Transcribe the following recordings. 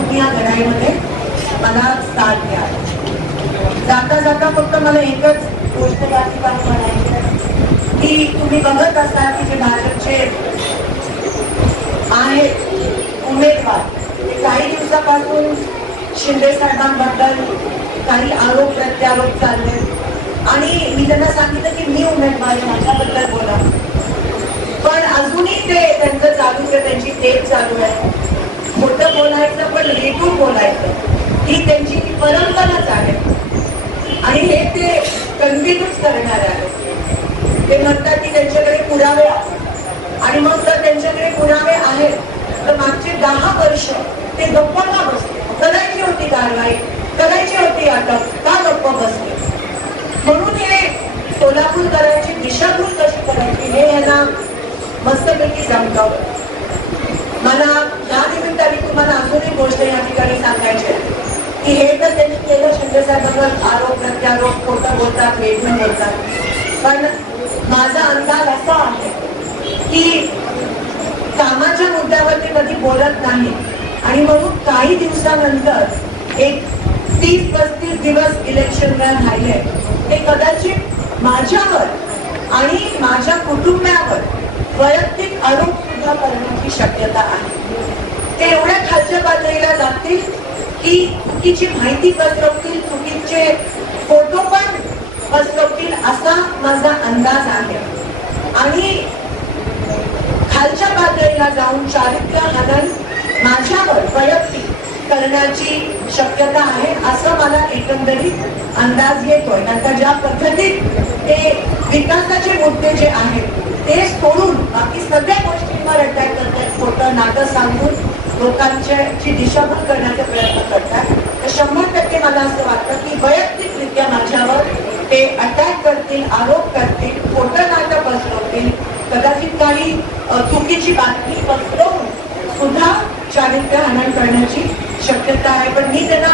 तुम्ही या लढाईमध्ये मला साथ द्या. जाता जाता फक्त मला एकच गोष्ट या ठिकाणी म्हणायची की तुम्ही बघत असाल की जे भाजपचे आहेत उमेदवार ते काही दिवसापासून शिंदे साहेबांबद्दल काही आरोप प्रत्यारोप चालले आणि मी त्यांना सांगितलं की मी उमेदवार आहे, माझ्याबद्दल बोला. पण अजूनही ते त्यांचं चालू आहे, त्यांची टेप चालू आहे. मोठं बोलायचं पण रेटून बोलायचं ही त्यांची परंपराच आहे आणि हे ते कंटिन्यूच करणार आहे. ते म्हणतात की त्यांच्याकडे पुरावे आहेत आणि मग जर त्यांच्याकडे पुरावे आहेत तर मागचे 10 वर्ष ते गप्प का बसले? करायची होती कारवाई, करायची होती अटक, का गप्प बसले? म्हणून हे सोलापूरकरांची दिशाभूल कशी करायची हे यांना मस्तपैकी जमतं. मला या निमित्ताने तुम्हाला अजून एक गोष्ट या ठिकाणी सांगायची आहे की हे तर त्यांनी केलं, शिंदे साहेबांवर आरोप प्रत्यारोप खोटं बोलतात, वेगळं बोलतात. पण माझा अंदाज असा आहे की कामाच्या मुद्द्यावर ते कधी बोलत नाही आणि म्हणून काही दिवसानंतर एक 30-35 दिवस इलेक्शनला राहिले ते कदाचित माझ्यावर आणि माझ्या कुटुंबावर वैयक्तिक आरोप सुद्धा करण्याची शक्यता आहे. ते एवढ्या खालच्या पातळीला जातील की चुकीची माहिती पसरवतील, चुकीचे फोटो पण पसरवतील असा माझा अंदाज आहे आणि खालच्या पातळीला जाऊन चारित्र्य हनन माझ्यावर वैयक्तिक करण्याची शक्यता आहे असं मला एकंदरीत अंदाज येतोय. आता ज्या पद्धतीत ते विकासाचे मुद्दे जे आहेत ते सोडून बाकी सगळ्या गोष्टींवर अटॅक करतात, खोटं नाटक सांगून लोकांची दिशाभूल करण्याचा प्रयत्न करतात, तर 100% मला असं वाटतं की वैयक्तिकरित्या माझ्यावर ते अटॅक करतील, आरोप करतील, खोटं नाटक पसरवतील, कदाचित काही चुकीची बातमी पसरवून सुद्धा चारित्र्य हनन करण्याची शक्यता आहे. पण मी त्यांना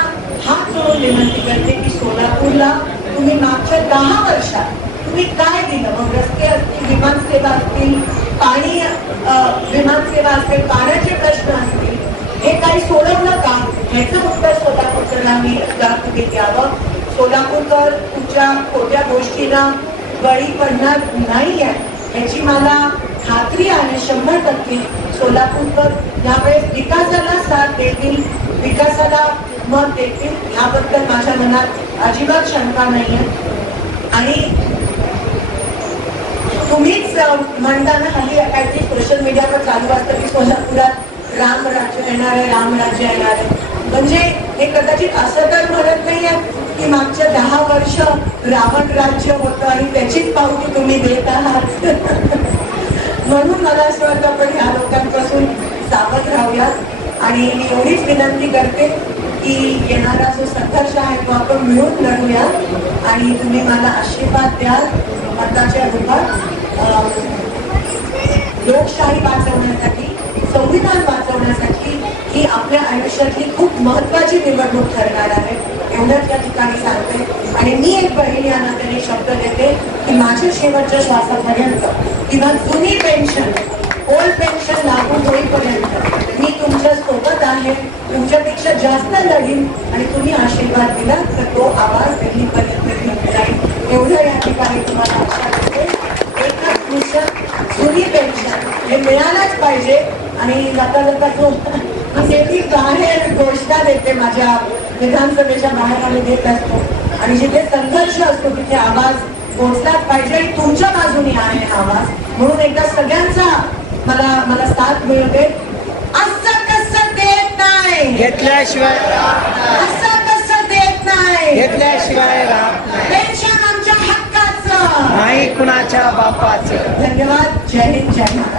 हात जोडून विनंती करते की सोलापूरला तुम्ही मागच्या 10 वर्षात तुम्ही काय दिलं? मग रस्ते असतील, विमानसेवा असतील, पाणी विमानसेवा असेल, पाण्याचे प्रश्न असतील, हे काही सोडवलं का? ह्याचं उत्तर सोलापूरकरांना मी तुम्ही द्यावं. सोलापूरकर तुमच्या खोट्या गोष्टीला बळी पडणार नाही आहे याची मला खात्री आहे. 100% सोलापूरकर यावेळेस विकासाला साथ देतील, विकासाला मत देतील, ह्याबद्दल माझ्या मनात अजिबात शंका नाही आहे. आणि तुम्हीच म्हणताना हल्ली काहीतरी सोशल मीडियावर चालू असतं की सोलापुरात राम राज्य येणार आहे, राम राज्य येणार आहे. म्हणजे हे कदाचित असं तर म्हणत नाहीये की मागच्या 10 वर्ष रावण राज्य होतं आणि त्याचीच पावती तुम्ही देत आहात. म्हणून मला असं वाटतं आपण ह्या लोकांपासून सावध राहूयात आणि मी एवढीच विनंती करते की येणारा जो संघर्ष आहे तो आपण मिळून लढूया आणि तुम्ही मला आशीर्वाद द्याल. मताच्या रूपात लोकशाही वाचवण्यासाठी, संविधान वाचवण्यासाठी ही आपल्या आयुष्यातली खूप महत्वाची निवडणूक ठरणार आहे एवढंच या ठिकाणी सांगते. आणि मी एक बहीण या नात्याने शब्द देते की माझ्या शेवटच्या श्वासापर्यंत किंवा जुनी पेन्शन, ओल्ड पेन्शन लागू होईपर्यंत मी तुमच्या सोबत आहे, तुमच्यापेक्षा जास्त लढीन आणि तुम्ही आशीर्वाद दिला तर तो आवाज दिल्लीपर्यंत घेऊन जाईल एवढं या ठिकाणी तुम्हाला आशा करते. एकच मिशन, जुनी पेन्शन हे मिळालंच पाहिजे. आणि जाता जाता तो नेहमी बाहेर घोषणा देते, माझ्या विधानसभेच्या बाहेर आम्ही देत असतो आणि जिथे संघर्ष असतो तिथे आवाज पोहोचलाच पाहिजे आणि तुमच्या बाजूने आहे आवाज. म्हणून एकदा सगळ्यांचा मला साथ मिळते. असं कसं देत नाही घेतल्याशिवाय, असं कसं देत नाही घेतल्याशिवाय राहत नाही. पेन्शन आमच्या हक्काचं नाही कुणाच्या बापाचं. धन्यवाद. जय हिंद, जय महाराष्ट्र.